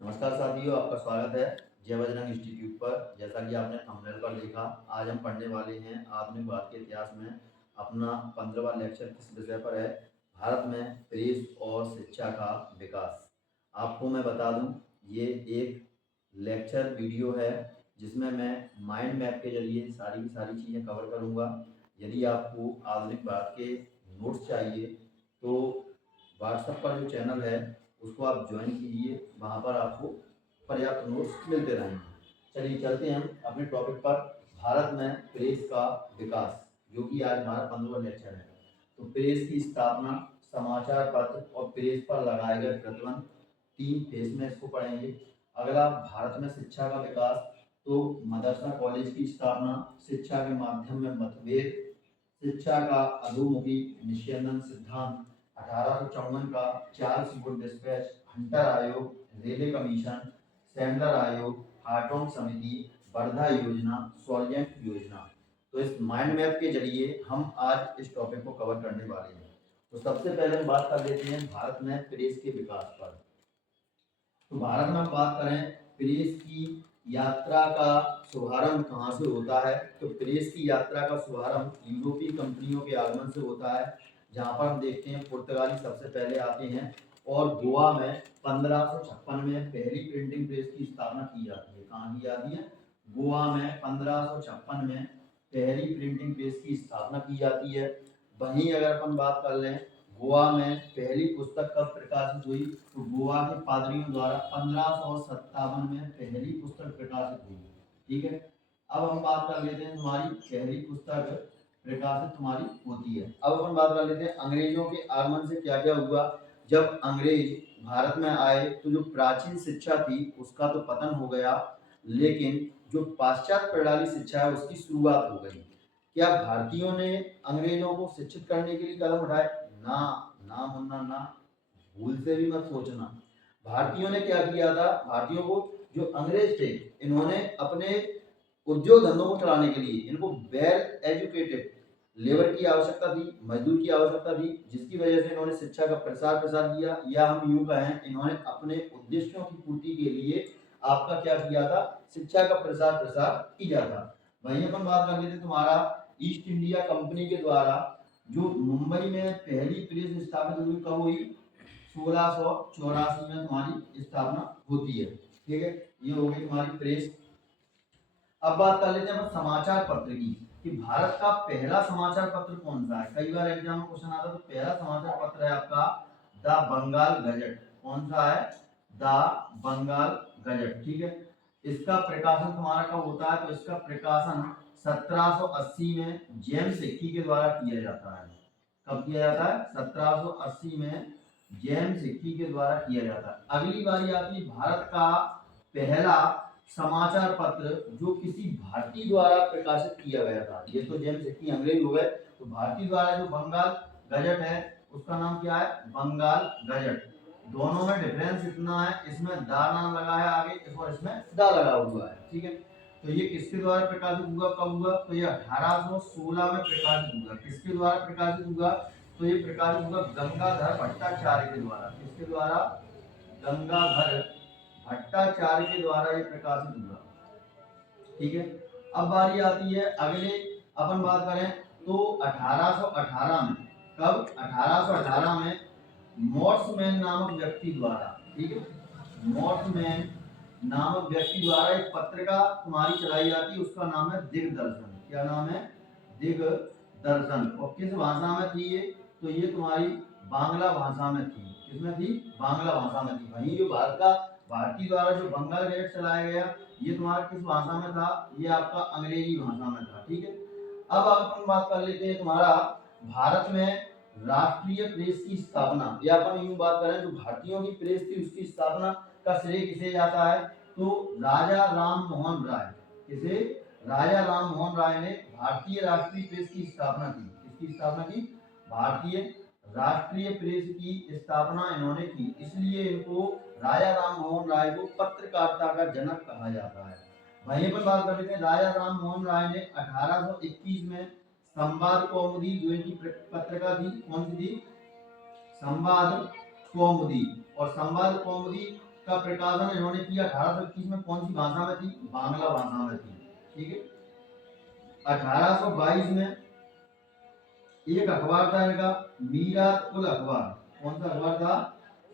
नमस्कार साथियों, आपका स्वागत है जय बजरंग इंस्टीट्यूट पर। जैसा कि आपने थंबनेल पर देखा, आज हम पढ़ने वाले हैं आधुनिक भारत के इतिहास में अपना 15वां लेक्चर किस विषय पर है? भारत में प्रेस और शिक्षा का विकास। आपको मैं बता दूं, ये एक लेक्चर वीडियो है जिसमें मैं माइंड मैप के जरिए सारी की सारी चीज़ें कवर करूँगा। यदि आपको आधुनिक भारत के नोट्स चाहिए तो व्हाट्सएप पर जो चैनल है उसको आप ज्वाइन कीजिए, वहाँ पर आपको पर्याप्त नोट्स मिलते रहेंगे। चलिए चलते हैं हम अपने टॉपिक पर, भारत में प्रेस का विकास, जो कि आज हमारा 15वां लेक्चर है। तो प्रेस की स्थापना, समाचार पत्र और प्रेस पर लगाए गए प्रतिबंध, 3 फेज में इसको पढ़ेंगे। अगला भारत में शिक्षा का विकास, तो मदरसा कॉलेज की स्थापना, शिक्षा के माध्यम में मतभेद, शिक्षा का अधोमुखी निस्यंदन सिद्धांत, 1854 का चार्ल्स वुड डिस्पैच, हंटर आयोग, रेले कमीशन, सैंडलर आयोग, हार्टोंग समिति, वर्धा योजना, सॉल्जेंट योजना। तो इस माइंड मैप के जरिए हम आज इस टॉपिक को कवर करने वाले हैं। तो सबसे पहले हम बात कर लेते हैं भारत में प्रेस के विकास पर। तो भारत में हम बात करें प्रेस की यात्रा का शुभारंभ कहाँ से होता है? तो प्रेस की यात्रा का शुभारंभ यूरोपीय कंपनियों के आगमन से होता है, जहाँ पर हम देखते हैं पुर्तगाली सबसे पहले आते हैं और गोवा में 1556 में पहली प्रिंटिंग प्रेस की स्थापना की जाती है। कहाँ की जाती है? गोवा में 1556 में पहली प्रिंटिंग प्रेस की स्थापना की जाती है। वहीं अगर अपन बात कर लें गोवा में पहली पुस्तक कब प्रकाशित हुई, तो गोवा के पादरियों द्वारा 1557 में पहली पुस्तक प्रकाशित हुई। ठीक है, अब हम बात कर लेते हैं तुम्हारी पहली पुस्तक प्रकाशित तुम्हारी होती है। अब अपन बात कर लेते हैं अंग्रेजों के आगमन से क्या क्या हुआ। जब अंग्रेज भारत में आए तो जो प्राचीन शिक्षा थी उसका तो पतन हो गया, लेकिन जो पाश्चात्य प्रणाली शिक्षा है उसकी शुरुआत हो गई। क्या भारतीयों ने अंग्रेजों को शिक्षित करने के लिए कदम उठाए? ना, ना मुन्ना ना, भूल से भी मत सोचना। भारतीयों ने क्या किया था? भारतीयों को जो अंग्रेज थे इन्होंने अपने उद्योग धंधों को चलाने के लिए इनको वेल एजुकेटेड लेबर की आवश्यकता थी, मजदूर की आवश्यकता थी, जिसकी वजह से इन्होंने शिक्षा का प्रसार प्रसार किया, या हम यूं कहें इन्होंने अपने उद्देश्यों की पूर्ति के लिए आपका क्या किया था? शिक्षा का प्रसार प्रसार किया था। वहीं अपन बात कर लेते तुम्हारा ईस्ट इंडिया कंपनी के द्वारा जो मुंबई में पहली प्रेस स्थापित हुई कब हुई? 1684 में तुम्हारी स्थापना होती है। ठीक है, ये हो गई तुम्हारी प्रेस। अब बात कर लेते हैं अपन समाचार पत्र की, कि भारत का पहला समाचार पत्र कौन सा है? कई बार एग्जाम में क्वेश्चन आता है। तो पहला समाचार पत्र है आपका द बंगाल गजट। कौन सा है? The Bengal gazette. ठीक है, इसका प्रकाशन तुम्हारा कब होता है? तो इसका प्रकाशन 1780 में जेम्स हिक्की के द्वारा किया जाता है। कब किया जाता है? 1780 में जेम्स हिक्की के द्वारा किया जाता है। अगली बारी आती है भारत का पहला समाचार पत्र जो किसी भारतीय द्वारा प्रकाशित किया गया था। ये तो जेम्स हिक्की अंग्रेज हो गए, तो भारतीय द्वारा जो बंगाल गजट है उसका नाम क्या है? बंगाल गजट। दोनों में डिफरेंस इतना है, इसमें दा नाम लगा है आगे और इसमें दा लगा हुआ है। ठीक है, तो ये किसके द्वारा प्रकाशित हुआ, कब हुआ? तो ये 1816 में प्रकाशित हुआ। किसके द्वारा प्रकाशित हुआ? तो ये प्रकाशित हुआ गंगाधर भट्टाचार्य के द्वारा। किसके द्वारा? गंगाधर भट्टाचार्य के द्वारा ये प्रकाशित हुआ। ठीक है, अब बारी आती है अगले, अपन बात करें तो 1818 में, कब? 1818 में मॉर्समैन नामक व्यक्ति द्वारा, ठीक है, मॉर्समैन नामक व्यक्ति द्वारा एक पत्रिका तुम्हारी चलाई जाती है, उसका नाम है दिग्दर्शन। क्या नाम है? दिग्दर्शन। और किस भाषा में थी ये? तो ये तुम्हारी बांग्ला भाषा में थी। किसमें थी? बांग्ला भाषा में थी। वहीं जो भारतीय द्वारा जो बंगाल गजट चलाया गया ये तुम्हारा किस भाषा में था? ये आपका अंग्रेजी भाषा में था। ठीक है, अब अपन बात कर लेते हैं तुम्हारा भारत में राष्ट्रीय प्रेस की स्थापना, या अपन यूं बात करें जो भारतीयों की प्रेस थी उसकी स्थापना का श्रेय किसे जाता है? तो राजा राम मोहन राय। किसे? राजा राम मोहन राय ने भारतीय राष्ट्रीय प्रेस की स्थापना की। किसकी स्थापना की? भारतीय राष्ट्रीय प्रेस की स्थापना इन्होंने की, इसलिए इनको राजा राम मोहन राय को पत्रकारिता का जनक कहा जाता है। वहीं पर बात कर लेते हैं राजा राम मोहन राय ने 1821 में संवाद कौमुदी जो इनकी पत्रिका थी, कौन सी थी? संवाद कौमुदी। और संवाद कौमुदी का प्रकाशन इन्होंने किया 1821 में। कौन सी भाषा में थी? बांग्ला भाषा में थी। ठीक है। 1822 में एक अखबार था इनका, मीरात उल अखबार। कौन सा अखबार था?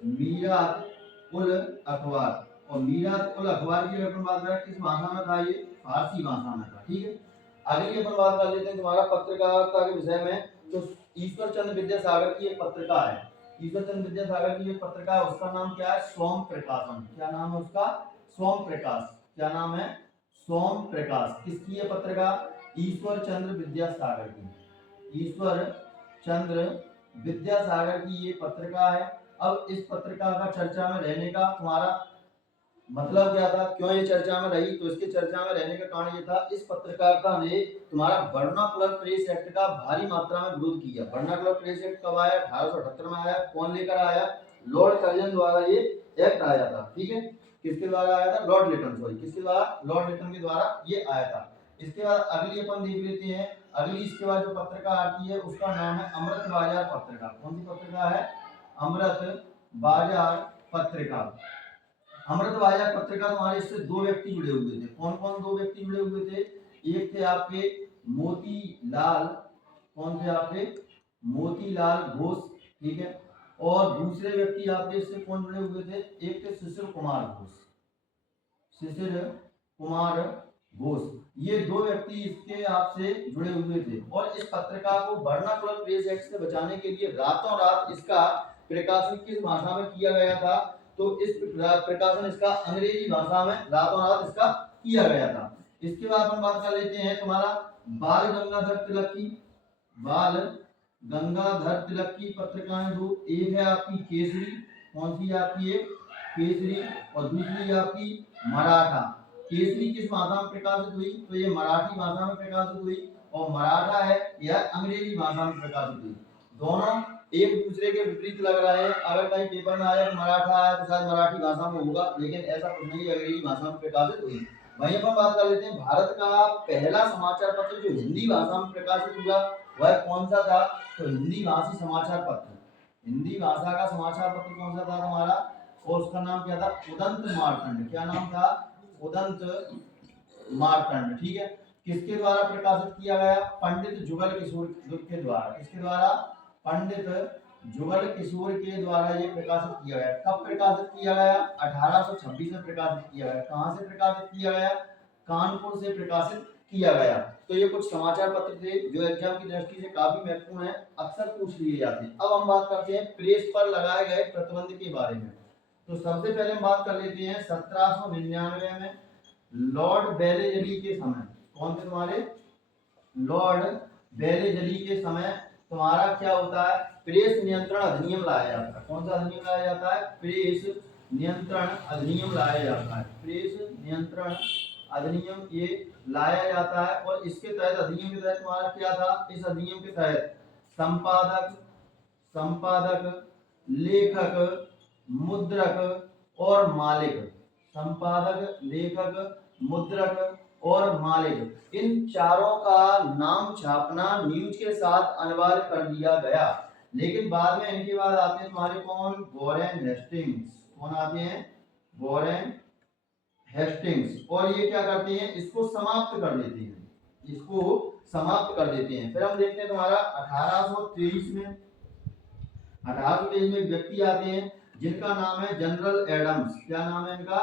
मीरात उल अखबार। और मीरात उल अखबार की अपन बात करें किस भाषा में था? ये फारसी भाषा में था। ठीक है। अगली अपन बात कर लेते हैं तुम्हारा पत्रकारिता के विषय में। तो ईश्वर चंद्र विद्यासागर की एक पत्रिका है, ईश्वर चंद्र विद्यासागर की एक पत्रिका है, उसका नाम क्या है? सोम प्रकाशन। क्या नाम है उसका? सोम प्रकाश। क्या नाम है? सोम प्रकाश। किसकी है पत्रिका? ईश्वर चंद्र विद्यासागर की। ईश्वर चंद्र विद्यासागर की ये पत्रिका है। अब इस पत्रिका का चर्चा में रहने का तुम्हारा मतलब क्या था? क्यों ये चर्चा में रही? तो इसके चर्चा में रहने का कारण ये था, इस पत्रकारिता ने तुम्हारा वर्नाकुलर प्रेस एक्ट का भारी मात्रा में विरोध किया। वर्नाकुलर प्रेस एक्ट कब आया? 1878 में आया। कौन लेकर आया? लॉर्ड कर्जन द्वारा ये एक्ट आया था। ठीक है। किसके द्वारा आया था? लॉर्ड लिटन, सॉरी किसके द्वारा? लॉर्ड लिटन के द्वारा ये आया था। इसके बाद अगली अपन देख लेते हैं। अगली इसके बाद जो पत्रिका आती है उसका नाम है अमृत बाजार पत्रिका। कौन सी पत्रिका है? अमृत बाजार पत्रिका। अमृत बाजार पत्रिका तुम्हारे इससे दो व्यक्ति जुड़े हुए थे। कौन कौन दो व्यक्ति जुड़े हुए थे? एक थे आपके मोतीलाल, कौन थे आपके? मोतीलाल घोष। ठीक है। और दूसरे व्यक्ति आपके इससे कौन जुड़े हुए थे? एक थे शिशिर कुमार घोष। शिशिर कुमार घोष, ये दो व्यक्ति इसके आपसे जुड़े हुए थे। और इस पत्रिका को वर्नाकुलर प्रेस एक्ट से बचाने के लिए रातों रात इसका प्रकाशन किस भाषा में किया गया था? तो इस प्रकाशन इसका अंग्रेजी भाषा में रातों रात इसका किया गया था। इसके बाद हम बात कर लेते हैं तुम्हारा बाल गंगाधर तिलक की। बाल गंगाधर तिलक की पत्रिकाएं दो, एक है आपकी केसरी। कौन सी आपकी? एक केसरी। और दूसरी आपकी मराठा। केसरी किस भाषा में प्रकाशित हुई? तो ये मराठी भाषा में प्रकाशित हुई। और मराठा है यह अंग्रेजी भाषा में प्रकाशित हुई। दोनों एक दूसरे के विपरीत लग रहे हैं। अगर कहीं पेपर में आया मराठा आया तो शायद मराठी भाषा में होगा, लेकिन ऐसा कुछ नहीं, अंग्रेजी भाषा में प्रकाशित हुई। वहीं पर बात कर लेते हैं भारत का पहला समाचार पत्र जो हिंदी भाषा में प्रकाशित हुआ वह कौन सा था? तो हिंदी भाषी समाचार पत्र। हिंदी भाषा का समाचार पत्र कौन सा था तुम्हारा? और उसका नाम क्या था? उदंत मार्तंड। क्या नाम था? उदंत मार्तंड। ठीक है। किसके द्वारा प्रकाशित किया गया? पंडित जुगल किशोर के द्वारा। किसके द्वारा? पंडित जुगल किशोर के द्वारा ये प्रकाशित किया गया। कब प्रकाशित किया गया? 1826 में प्रकाशित किया गया। कहां से प्रकाशित किया गया? कानपुर से प्रकाशित किया गया। तो ये कुछ समाचार पत्र थे जो एग्जाम की दृष्टि से काफी महत्वपूर्ण है, अक्सर पूछ लिए जाते हैं। अब हम बात करते हैं प्रेस पर लगाए गए प्रतिबंध के बारे में। तो सबसे पहले हम बात कर लेते हैं 1799 में लॉर्ड बेलेजली के समय। कौन थे तुम्हारे? लॉर्ड बेलेजली के समय तुम्हारा क्या होता है? प्रेस नियंत्रण अधिनियम लाया जाता है। कौन सा अधिनियम लाया जाता है? प्रेस नियंत्रण अधिनियम लाया जाता है। प्रेस नियंत्रण अधिनियम ये लाया जाता है। और इसके तहत, अधिनियम के तहत तुम्हारा क्या था? इस अधिनियम के तहत संपादक, लेखक, मुद्रक और मालिक, संपादक, लेखक, मुद्रक और मालिक, इन चारों का नाम छापना न्यूज के साथ अनिवार्य कर दिया गया। लेकिन बाद में इनके बाद आते हैं तुम्हारे कौन? Warren Hastings. कौन आते हैं? Warren Hastings. और ये क्या करते हैं? इसको समाप्त कर देते हैं। इसको समाप्त कर देते हैं। फिर हम देखते हैं तुम्हारा 1823 में। 1823 में एक व्यक्ति आते हैं जिनका नाम है जनरल एडम्स। क्या नाम है इनका?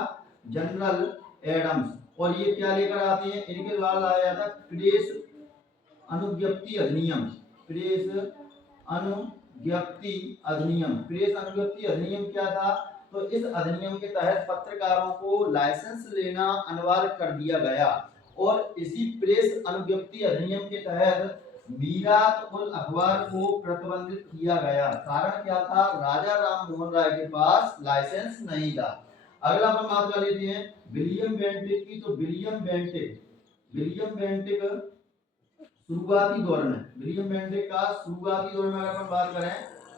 General Adams. और ये क्या लेकर आते हैं? इनके द्वारा लाया जाता है प्रेस अनुज्ञप्ति अधिनियम। प्रेस अनुज्ञप्ति अधिनियम। प्रेस अनुज्ञप्ति अधिनियम क्या था? तो इस अधिनियम के तहत पत्रकारों को लाइसेंस लेना अनिवार्य कर दिया गया। और इसी प्रेस अनुज्ञप्ति अधिनियम के तहत मीरात उल अखबार को प्रतिबंधित किया गया। कारण क्या था? राजा राम मोहन राय के पास लाइसेंस नहीं था। अगला हम बात कर लेते हैं विलियम बेंटिक की। तो विलियम बेंटिक शुरुआती दौर में, विलियम बेंटिक का शुरुआती दौर में अगर हम बात करें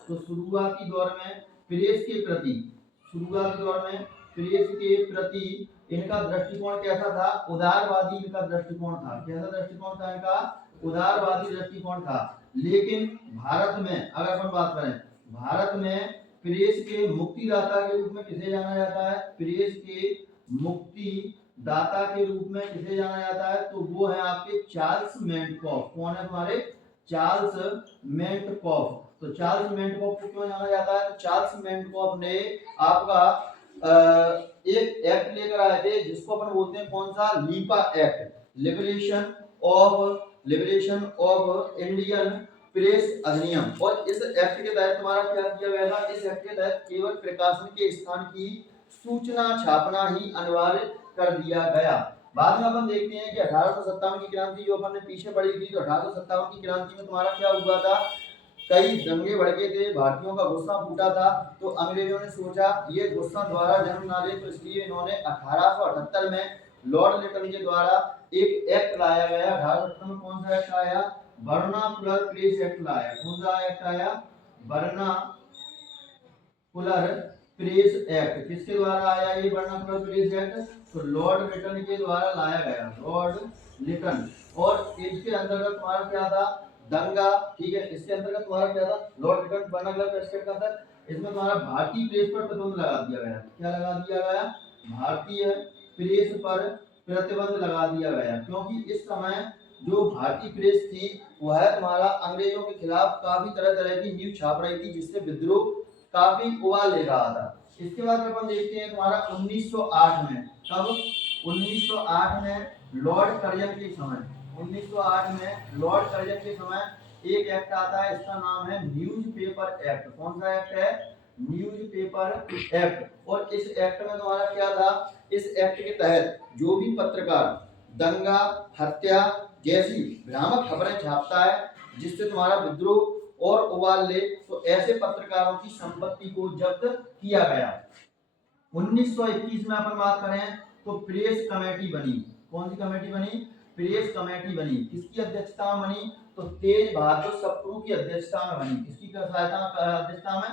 तो शुरुआती दौर में प्रेस के प्रति इनका दृष्टिकोण कैसा था? उदारवादी इनका दृष्टिकोण था। कैसा दृष्टिकोण था इनका? उदारवादी दृष्टिकोण था। लेकिन भारत में अगर हम बात करें, भारत में प्रेस के मुक्तिदाता के रूप में किसे जाना जाता है? प्रेस के मुक्तिदाता के रूप में किसे जाना जाता है? तो वो है आपके चार्ल्स मेंटकॉफ। कौन है तुम्हारे? चार्ल्स मेंटकॉफ। तो चार्ल्स मेंटकॉफ को क्यों जाना जाता है? तो चार्ल्स मेंटकॉफ ने आपका एक एक्ट लेकर आए थे जिसको अपन बोलते हैं कौन सा? लीपा act, liberation of Indian press अधिनियम। और इस एक्ट के तहत तुम्हारा क्या किया गया था? इस एक्ट के तहत केवल प्रकाशन के स्थान की सूचना छापना ही अनिवार्य कर दिया गया। बाद में अपन देखते हैं कि 1857 की क्रांति जो अपन ने पीछे पढ़ी थी, तो 1857 की क्रांति में तुम्हारा क्या हुआ था? कई दंगे भड़के थे, भारतीयों का गुस्सा फूटा था। तो अंग्रेजों ने सोचा ये गुस्सा द्वारा जन्म ना ले, तो इसलिए इन्होंने 1878 में लॉर्ड लिटन के द्वारा एक एक्ट लाया गया। 1878 में कौन सा एक्ट आया? वर्नाकुलर प्रेस एक्ट लाया। कौन सा एक्ट आया? Vernacular press act. किसके द्वारा आया ये वर्नाकुलर प्रेस एक्ट? तो लॉर्ड लिटन के द्वारा लाया गया, लॉर्ड लिटन। और इसके अंतर्गत तुम्हारा क्या था? दंगा, ठीक है। इसके अंतर्गत तुम्हारा क्या था? Lord Lytton vernacular press act का था। इसमें तुम्हारा भारतीय प्रेस पर प्रतिबंध लगा दिया गया। क्या लगा दिया गया? भारतीय प्रेस पर प्रतिबंध लगा दिया गया, क्योंकि इस समय जो भारतीय प्रेस थी वह तुम्हारा अंग्रेजों के खिलाफ काफी तरह तरह की न्यूज छाप रही थी, जिससे विद्रोह काफी उबाल ले रहा था। इसके बाद अपन देखते हैं तुम्हारा 1908 में। कब? 1908 में लॉर्ड कर्जन के समय, 1908 में लॉर्ड कर्जन के समय एक एक्ट आता है, इसका नाम है न्यूज़पेपर एक्ट। कौन सा एक्ट है? Newspaper act. और इस एक्ट में तुम्हारा क्या था? इस एक्ट के तहत जो भी पत्रकार दंगा, हत्या जैसी भ्रामक खबरें छापता है जिससे तुम्हारा विद्रोह और उबाल ले, तो ऐसे पत्रकारों की संपत्ति को जब्त किया गया। 1921 में अपन बात करें तो प्रेस कमेटी बनी। कौन सी कमेटी बनी? प्रेस कमेटी बनी। किसकी अध्यक्षता में बनी? तो तेज बहादुर सप्रू की अध्यक्षता में बनी। किसकी अध्यक्षता में?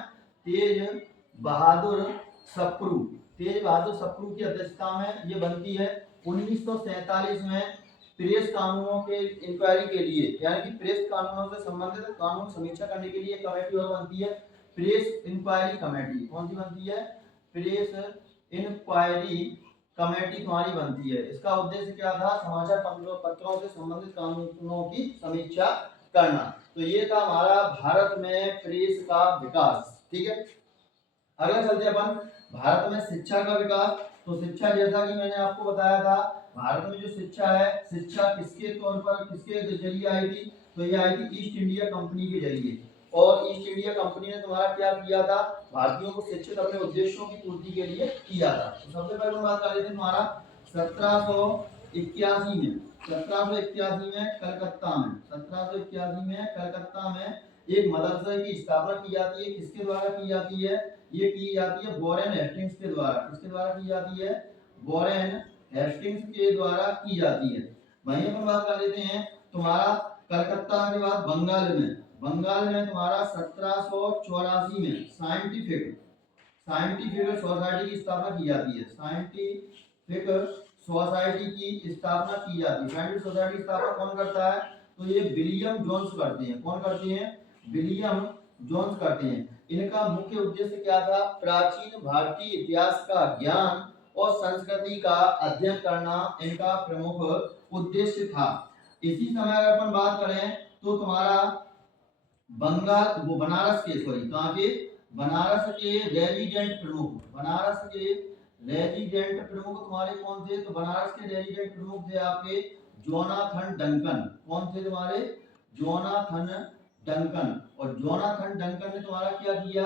तेज बहादुर सप्रू। तेज बहादुर सप्रू की अध्यक्षता में ये बनती है। 1947 में प्रेस कानूनों के इंक्वायरी के लिए, यानी कि प्रेस कानूनों से संबंधित कानून समीक्षा करने के लिए कमेटी और बनती है, प्रेस इंक्वायरी कमेटी। कौन सी बनती है? प्रेस इंक्वायरी कमेटी तुम्हारी बनती है। इसका उद्देश्य क्या था? समाचार पत्रों से संबंधित कानूनों की समीक्षा करना। तो ये था हमारा भारत में प्रेस का विकास, ठीक है। अगला चलते अपन भारत में शिक्षा का विकास। तो शिक्षा, जैसा कि मैंने आपको बताया था, भारत में जो शिक्षा है, शिक्षा किसके तौर पर, किसके जरिए आई थी? तो ये आई थी ईस्ट इंडिया कंपनी के जरिए। और ईस्ट इंडिया कंपनी ने तुम्हारा क्या किया था? भारतीयों को शिक्षित अपने उद्देश्यों की पूर्ति के लिए किया था। तो सबसे पहले हम बात कर लेते हैं तुम्हारा 1781 में। 1781 में कलकत्ता में, 1781 में कलकत्ता में एक मदरसे की स्थापना की जाती है। किसके द्वारा की जाती है? ये की जाती है वॉरेन हेस्टिंग्स के द्वारा। किसके द्वारा की जाती है? वॉरेन हेस्टिंग्स के द्वारा की जाती है। वहीं पर बात कर लेते हैं तुम्हारा कलकत्ता के बाद बंगाल में। बंगाल में तुम्हारा 1784 में साइंटिफिक सोसाइटी की स्थापना की जाती है। साइंटिफिक सोसाइटी की स्थापना की जाती है। साइंटिफिक सोसाइटी की स्थापना कौन करता है? तो ये विलियम जोन्स करते हैं। कौन करते हैं? विलियम जोन्स करते हैं। इनका मुख्य उद्देश्य क्या था? प्राचीन भारतीय इतिहास का ज्ञान और संस्कृति का अध्ययन करना इनका प्रमुख उद्देश्य था। इसी समय अगर अपन बात करें तो तुम्हारा बंगाल, वो बनारस के, सॉरी कहाँ के? बनारस के रेजिडेंट प्रमुख, बनारस के रेजिडेंट प्रमुख तुम्हारे कौन थे? तो बनारस के रेजिडेंट प्रमुख थे आपके जोनाथन डंकन। कौन थे तुम्हारे? Jonathan Duncan. और जोनाथन डंकन ने तुम्हारा क्या किया?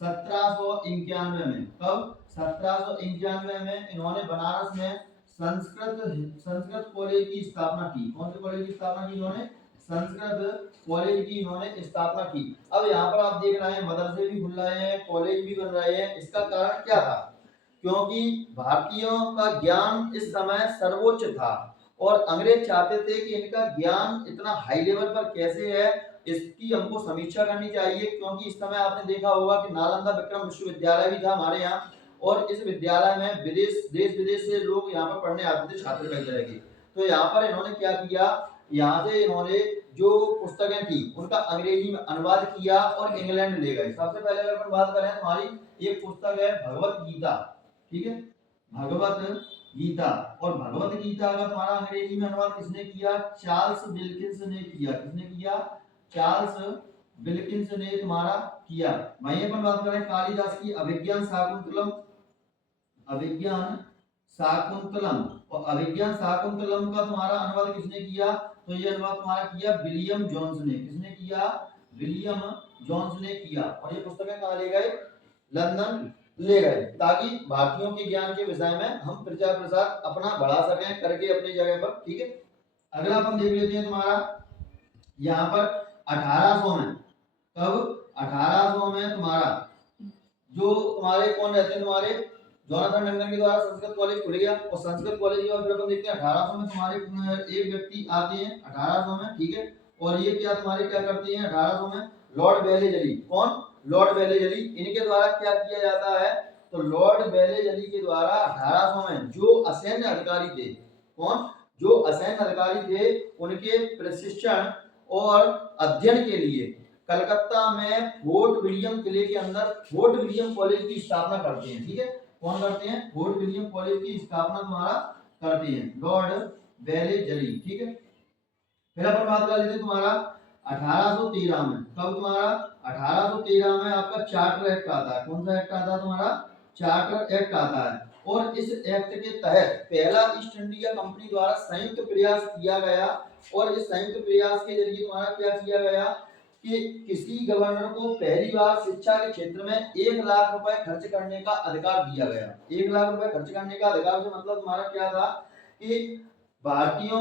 1791 में। कब? 1791 में इन्होंने बनारस में संस्कृत कॉलेज की स्थापना की। कौन से कॉलेज की स्थापना की इन्होंने? संस्कृत कॉलेज की इन्होंने स्थापना की। अब यहाँ पर आप देख रहे हैं मदरसे भी खुल रहे हैं, कॉलेज भी बन रहे हैं। इसका कारण क्या था? क्योंकि भारतीयों का ज्ञान इस समय सर्वोच्च था और अंग्रेज चाहते थे कि इनका ज्ञान इतना हाई लेवल पर कैसे है, इसकी हमको समीक्षा करनी चाहिए। क्योंकि इस समय आपने देखा होगा कि नालंदा विक्रम विश्वविद्यालय भी था हमारे यहाँ, और इस विद्यालय में देश विदेश से लोग यहाँ पर पढ़ने आते थे, छात्र कई तरह के। तो यहाँ पर इन्होंने क्या किया? यहाँ से इन्होंने जो पुस्तकें थी उनका अंग्रेजी में अनुवाद किया और इंग्लैंड ले गए। सबसे पहले अगर अपन बात करें हमारी एक पुस्तक है भगवत गीता, ठीक है, भगवत गीता। और भगवत गीता का तुम्हारा अंग्रेजी में अनुवाद किसने किया? चार्ल्स विल्किंस ने किया। किसने किया? चार्ल्स विल्किंस ने तुम्हारा किया। वहीं अपन बात करें कालिदास की अभिज्ञान शाकुंतलम, अभिज्ञान शाकुंतलम, और अभिज्ञान शाकुंतलम का तुम्हारा अनुवाद किसने किया? तो ये अनुवाद तुम्हारा किया विलियम जोन्स ने। किसने किया? विलियम जोन्स ने किया। और ये पुस्तकें कहाँ ले गए? लंदन ले गए, ताकि भारतीयों के ज्ञान के विषय में हम प्रचार प्रसार अपना बढ़ा सकें करके अपनी जगह पर, ठीक है। अगला अपन देख लेते हैं तुम्हारा यहाँ पर 1800 में, कब? 1800 में तुम्हारा जो तुम्हारे कौन रहते हैं तुम्हारे जोनाथन डंगन के द्वारा संस्कृत कॉलेज खुल गया। और संस्कृत कॉलेज के बाद फिर अपन देखते हैं 1800 में तुम्हारे एक व्यक्ति आते हैं 1800 में, ठीक है। और ये क्या तुम्हारे क्या करते हैं 1800 में? लॉर्ड बेलेजली। कौन? लॉर्ड बेलेजली। इनके द्वारा क्या किया जाता है? तो लॉर्ड बेलेजली के द्वारा 1800 में जो असैन्य अधिकारी थे, कौन? जो असैन्य अधिकारी थे, उनके प्रशिक्षण और अध्ययन के लिए कलकत्ता में फोर्ट विलियम किले के अंदर फोर्ट विलियम कॉलेज की स्थापना करते हैं, ठीक है। कौन करते हैं? फोर्ट विलियम कॉलेज की स्थापना तुम्हारा करते हैं लॉर्ड बेलेजली, ठीक है। फिर अपन बात कर लेते हैं तुम्हारा 1813 में, कब तुम्हारा? 1813 में आपका चार्टर एक्ट आता है। कौन सा एक्ट आता है तुम्हारा? चार्टर एक्ट आता है। और इस एक्ट के तहत पहला ईस्ट इंडिया कंपनी द्वारा संयुक्त प्रयास किया गया। और इस संयुक्त प्रयास के जरिए तुम्हारा क्या किया गया कि किसी गवर्नर को पहली बार शिक्षा के क्षेत्र में 1 लाख रुपए खर्च करने का अधिकार दिया गया। 1 लाख रुपए खर्च करने का अधिकार से मतलब तुम्हारा क्या था कि भारतीयों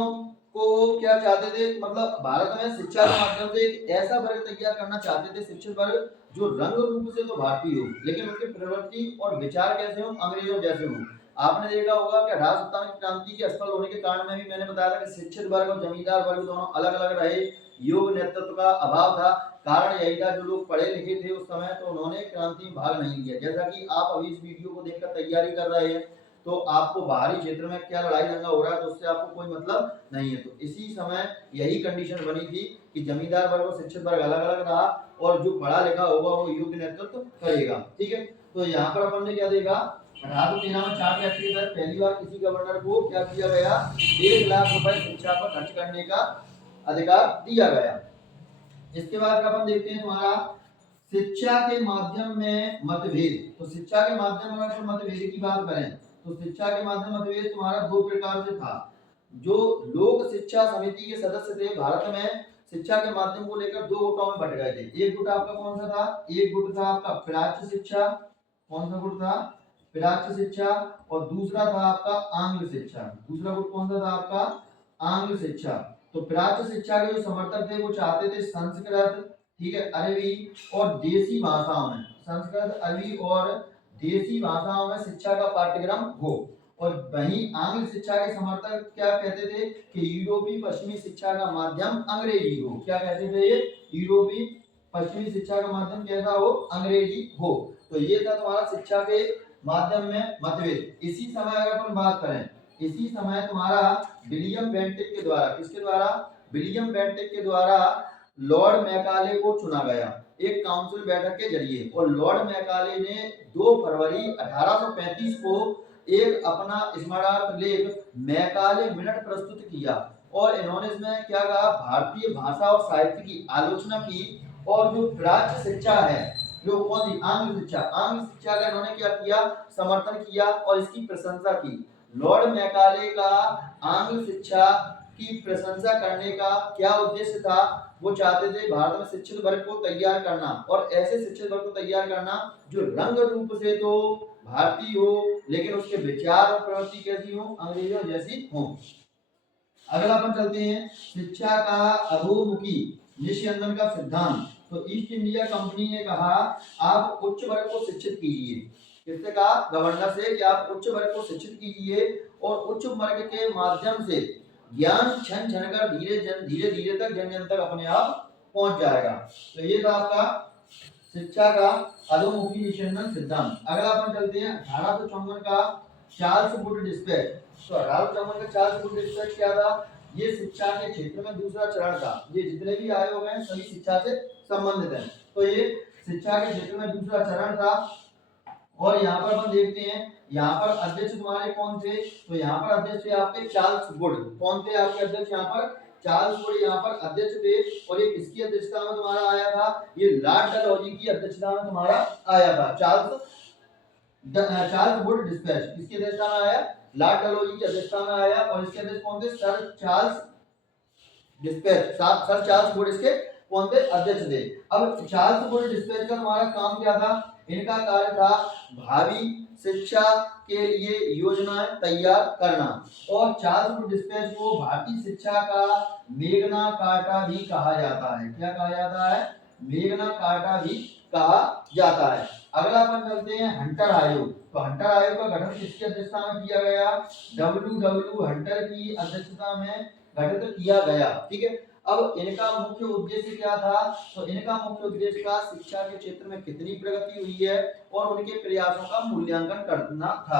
को क्या चाहते थे, मतलब भारत में शिक्षा के माध्यम से एक ऐसा वर्ग तैयार करना चाहते थे, शिक्षित वर्ग, जो रंग रूप से तो भारतीय हो लेकिन उनकी प्रवृत्ति और विचार कैसे हो? अंग्रेजों जैसे हो। आपने देखा होगा कि 1857 की क्रांति के असफल होने के कारण में भी मैंने बताया था कि शिक्षित वर्ग और जमींदार वर्ग दोनों अलग अलग रहे, योग नेतृत्व का अभाव था। कारण यही था जो लोग पढ़े लिखे थे उस समय, तो उन्होंने क्रांति में भाग नहीं लिया। जैसा कि आप अभी इस वीडियो को देखकर तैयारी कर रहे हैं, तो आपको बाहरी क्षेत्र में क्या लड़ाई दंगा हो रहा है तो उससे आपको कोई मतलब नहीं है। तो इसी समय यही कंडीशन बनी थी कि जमींदार वर्ग और शिक्षित वर्ग अलग अलग रहा, और जो पढ़ा लिखा होगा वो युग नेतृत्व करेगा, ठीक है। तो यहाँ पर अपन ने क्या देखा? 1813 में चार्टर एक्ट के तहत पहली बार किसी गवर्नर को क्या किया गया? 1 लाख रुपए शिक्षा पर खर्च करने का अधिकार दिया गया। इसके बाद अपन देखते हैं तुम्हारा शिक्षा के माध्यम में मतभेद। तो शिक्षा के माध्यम में अगर मतभेद की बात करें तो शिक्षा के माध्यम मतभेद तुम्हारा 2 प्रकार से था। जो लोक शिक्षा समिति के सदस्य थे भारत में, शिक्षा के माध्यम को लेकर 2 गुटों में बट गए थे। एक गुट आपका कौन सा था? एक गुट था आपका प्राच्य शिक्षा। कौन सा गुट था? प्राच्य शिक्षा। और दूसरा था आपका आंग्ल शिक्षा। दूसरा गुट कौन सा था आपका? आंग्ल शिक्षा। तो प्राच्य शिक्षा के जो समर्थक थे वो चाहते थे संस्कृत, ठीक है, अरबी और देसी भाषाओं में, संस्कृत, अरबी और देसी भाषाओं में शिक्षा का पाठ्यक्रम हो। और वहीं आंग्ल शिक्षा के समर्थक क्या कहते थे कि यूरोपीय पश्चिमी शिक्षा का माध्यम अंग्रेजी हो। क्या कहते थे ये? यूरोपीय पश्चिमी शिक्षा का माध्यम कैसा हो? अंग्रेजी हो। तो ये था तुम्हारा शिक्षा के माध्यम में मतभेद। इसी समय अगर अपन बात करें, इसी समय तुम्हारा विलियम बेंटिक के द्वारा, किसके द्वारा? विलियम बेंटिक के द्वारा लॉर्ड मैकाले को चुना गया एक काउंसिल बैठक के जरिए। और लॉर्ड मैकाले ने 2 फरवरी 1835 को एक अपना स्मरणार्थ लेख मैकाले मिनट प्रस्तुत किया। और इन्होंने इसमें क्या कहा? भारतीय भाषा और साहित्य की आलोचना की। और जो प्राच्य शिक्षा है, जो कौन सी? आंग्ल शिक्षा, आंग्ल शिक्षा का इन्होंने क्या किया? समर्थन किया और इसकी प्रशंसा की। लॉर्ड मैकाले का आंग्ल शिक्षा की प्रशंसा करने का क्या उद्देश्य था? वो चाहते थे भारत में शिक्षित वर्ग को तैयार करना, और ऐसे शिक्षित वर्ग को तैयार करना जो रंग रूप से तो भारतीय हो लेकिन उसके विचार और प्रवृत्ति कैसी हो? अंग्रेजों जैसी हो। अगला अपन चलते हैं शिक्षा का अधोमुखी निस्यंदन का सिद्धांत। तो ईस्ट इंडिया कंपनी ने कहा आप उच्च वर्ग को शिक्षित कीजिए। किससे कहा? गवर्नर से कि आप उच्च वर्ग को शिक्षित कीजिए, और उच्च वर्ग के माध्यम से ज्ञान क्षण क्षण कर धीरे धीरे तक जन जन तक अपने आप पहुंच जाएगा। तो ये था आपका शिक्षा का अधोमुखी निस्यंदन सिद्धांत। अगला अपन चलते हैं 1854 का चार्ल्स वुड डिस्पैच। तो 1854 का चार्ल्स वुड डिस्पैच क्या था? ये शिक्षा के क्षेत्र में दूसरा चरण था। ये जितने भी आयोग हैं सभी शिक्षा से संबंधित हैं। तो ये शिक्षा के क्षेत्र में दूसरा चरण था। और यहाँ पर हम देखते हैं, यहाँ पर अध्यक्ष तुम्हारे कौन थे? तो यहाँ पर अध्यक्ष थे आपके चार्ल्स वुड। कौन थे आपके अध्यक्ष? यहाँ पर चार्ल्स वुड यहाँ पर अध्यक्ष थे। और ये किसकी अध्यक्षता में तुम्हारा आया था? ये लॉर्ड डलहौजी की अध्यक्षता में तुम्हारा आया था। चार्ल्स वुड डिस्पैच किसकी अध्यक्षता में आया? लॉर्ड डलहौजी की अध्यक्षता में आया। और इसके अध्यक्ष कौन थे? Sir Charles dispatch. Sir Charles Wood इसके कौन थे? अध्यक्ष थे। अब चार्ल्स वुड डिस्पैच का तुम्हारा काम क्या था? इनका कार्य था भावी शिक्षा के लिए योजनाएं तैयार करना। और चार्ल्स वुड डिस्पैच को भारतीय शिक्षा का मेगना कार्टा भी कहा जाता है। क्या कहा जाता है? मेगना कार्टा भी कहा जाता है। अगला अपन चलते हैं हंटर आयोग। तो हंटर आयोग का गठन किसकी अध्यक्षता में किया गया? डब्ल्यू हंटर की अध्यक्षता में गठित किया गया। ठीक है। अब इनका मुख्य उद्देश्य क्या था? तो इनका मुख्य उद्देश्य था शिक्षा के क्षेत्र में कितनी प्रगति हुई है और उनके प्रयासों का मूल्यांकन करना था।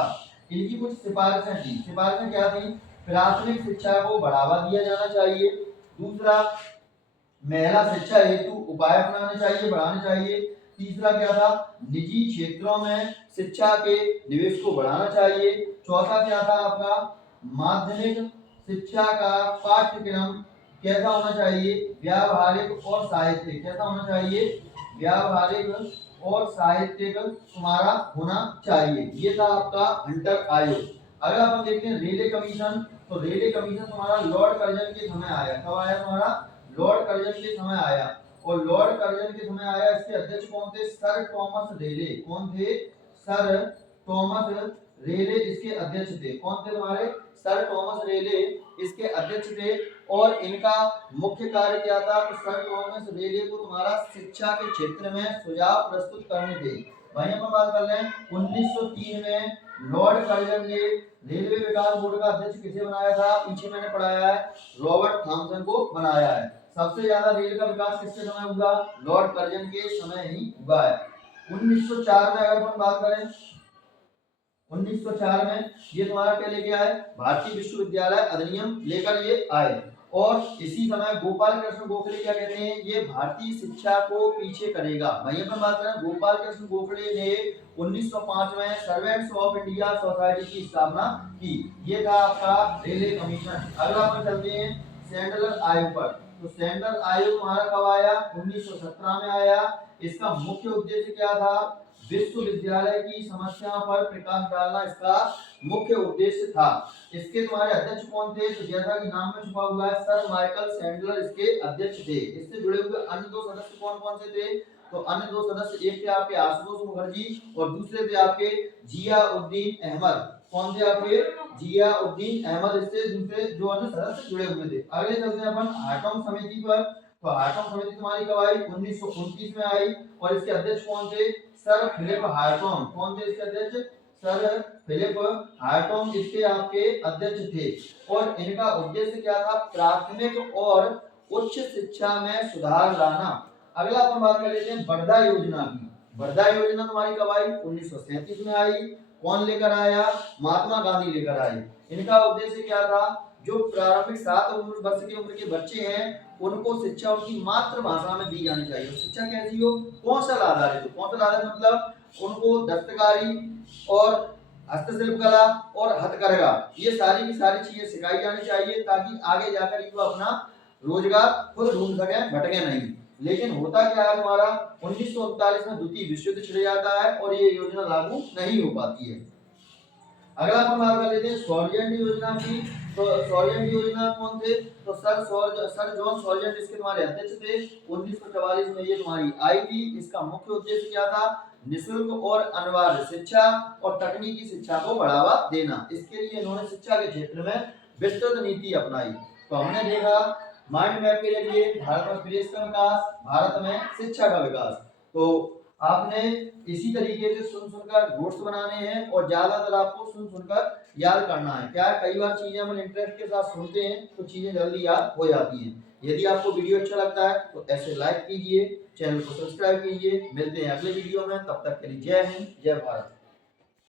इनकी कुछ सिफारिशें थी। सिफारिशें क्या थी? प्राथमिक शिक्षा को बढ़ावा दिया जाना चाहिए। दूसरा, महिला शिक्षा हेतु उपाय अपनाने चाहिए, बढ़ाने चाहिए। तीसरा क्या था? निजी क्षेत्रों में शिक्षा के निवेश को बढ़ाना चाहिए। चौथा क्या था आपका? माध्यमिक शिक्षा का पाठ्यक्रम कैसा होना चाहिए? व्यावहारिक और साहित्यिक। कैसा होना चाहिए? व्यावहारिक और साहित्यिक तुम्हारा होना चाहिए। ये था आपका हंटर आयोग। अगर अपन देखते हैं रेले कमीशन। तो रेले कमीशन तुम्हारा लॉर्ड कर्जन के समय आया। कब आया तुम्हारा? लॉर्ड कर्जन के समय आया। और लॉर्ड कर्जन के समय आया। इसके अध्यक्ष कौन थे? सर थॉमस रेले। कौन थे? सर थॉमस रेले इसके अध्यक्ष थे। कौन थे तुम्हारे? सर थॉमस रेले इसके अध्यक्ष थे। और इनका मुख्य कार्य क्या था? तो सर थॉमस रेले को तुम्हारा शिक्षा के क्षेत्र में सुझाव प्रस्तुत करने थे। वहीं हम बात कर रहे हैं 1903 में लॉर्ड कर्जन ने रेलवे विकास बोर्ड का अध्यक्ष किसे बनाया था? पीछे मैंने पढ़ाया है, रॉबर्ट थॉमसन को बनाया है। सबसे ज्यादा रेल का विकास किसके समय हुआ? लॉर्ड कर्जन के समय ही हुआ है। 1904 में अगर हम बात करें, 1904 में ये तुम्हारा क्या लेके आए? भारतीय विश्वविद्यालय अधिनियम लेकर ये आए। और इसी समय गोपाल कृष्ण गोखले क्या कहते हैं? ये भारतीय शिक्षा को पीछे करेगा। वहीं पर बात करें, गोपाल कृष्ण गोखले ने 1905 में सर्वेंट्स ऑफ इंडिया सोसाइटी की स्थापना की। ये था आपका रेलवे कमीशन। अगला अपन चलते हैं सैंडलर आयोग पर। तो सैंडलर आयोग हमारा कब आया? 1917 में आया। इसका मुख्य उद्देश्य क्या था? विश्वविद्यालय की समस्याओं पर प्रकाश डालना इसका मुख्य उद्देश्य था। इसके तुम्हारे अध्यक्ष कौन थे? तो जैसा कि नाम में छुपा हुआ है, सर माइकल सैंडलर इसके अध्यक्ष थे। इससे जुड़े हुए अन्य दो सदस्य कौन कौन से थे? तो अन्य दो सदस्य, एक थे आपके आशुतोष मुखर्जी और दूसरे थे आपके जियाउद्दीन अहमद। कौन थे आपके? जियाउद्दीन अहमद इससे दूसरे जो अन्य सदस्य जुड़े हुए थे। अगले चलते हैं अपन हाटम समिति पर। तो हाटम समिति तुम्हारी कब आई? 1929 में आई। और इसके अध्यक्ष कौन थे? Sir Philip Hartog. कौन थे इसके अध्यक्ष? सर फिलिप हार्टॉम इसके आपके अध्यक्ष थे। और इनका उद्देश्य क्या था? प्राथमिक और उच्च शिक्षा में सुधार लाना। अगला अपन बात कर लेते हैं वर्धा योजना की। वर्धा योजना तुम्हारी कब आई? 1937 में आई। कौन लेकर आया? महात्मा गांधी लेकर आए। इनका उद्देश्य क्या था? जो प्रारंभिक 7 वर्ष की उम्र के बच्चे हैं उनको शिक्षा उनकी मातृभाषा में दी जानी चाहिए। शिक्षा कैसी हो? कौशल आधारित हो। कौशल आधारित मतलब उनको दस्तकारी और हस्तशिल्प कला और हथकरघा ये सारी की सारी चीजें सिखाई जानी चाहिए, ताकि आगे जाकर ये अपना रोजगार खुद ढूंढ सके, भटके नहीं। लेकिन होता क्या है हमारा, 1939 में द्वितीय विश्व युद्ध छिड़ जाता है और ये योजना लागू नहीं हो पाती है। अगला अपन बात कर लेते हैं सॉर्जेंट योजना की। तो सॉर्जेंट योजना कौन थे? तो सर जॉन सॉर्जेंट इसके तुम्हारे अध्यक्ष थे। 1944 में ये तुम्हारी आई थी। इसका मुख्य उद्देश्य क्या था? निःशुल्क और अनिवार्य शिक्षा और तकनीकी शिक्षा को बढ़ावा देना। इसके लिए इन्होंने शिक्षा के क्षेत्र में विस्तृत नीति अपनाई। तो हमने देखा माइंड मैप के जरिए भारत में प्रदेश का विकास, भारत में शिक्षा का विकास। तो आपने इसी तरीके से सुन सुनकर नोट्स बनाने हैं और ज्यादातर आपको सुन सुनकर याद करना है। क्या है, कई बार चीजें हम इंटरेस्ट के साथ सुनते हैं तो चीजें जल्दी याद हो जाती हैं। यदि आपको वीडियो अच्छा लगता है तो ऐसे लाइक कीजिए, चैनल को सब्सक्राइब कीजिए। मिलते हैं अगले वीडियो में, तब तक के लिए जय हिंद, जय भारत।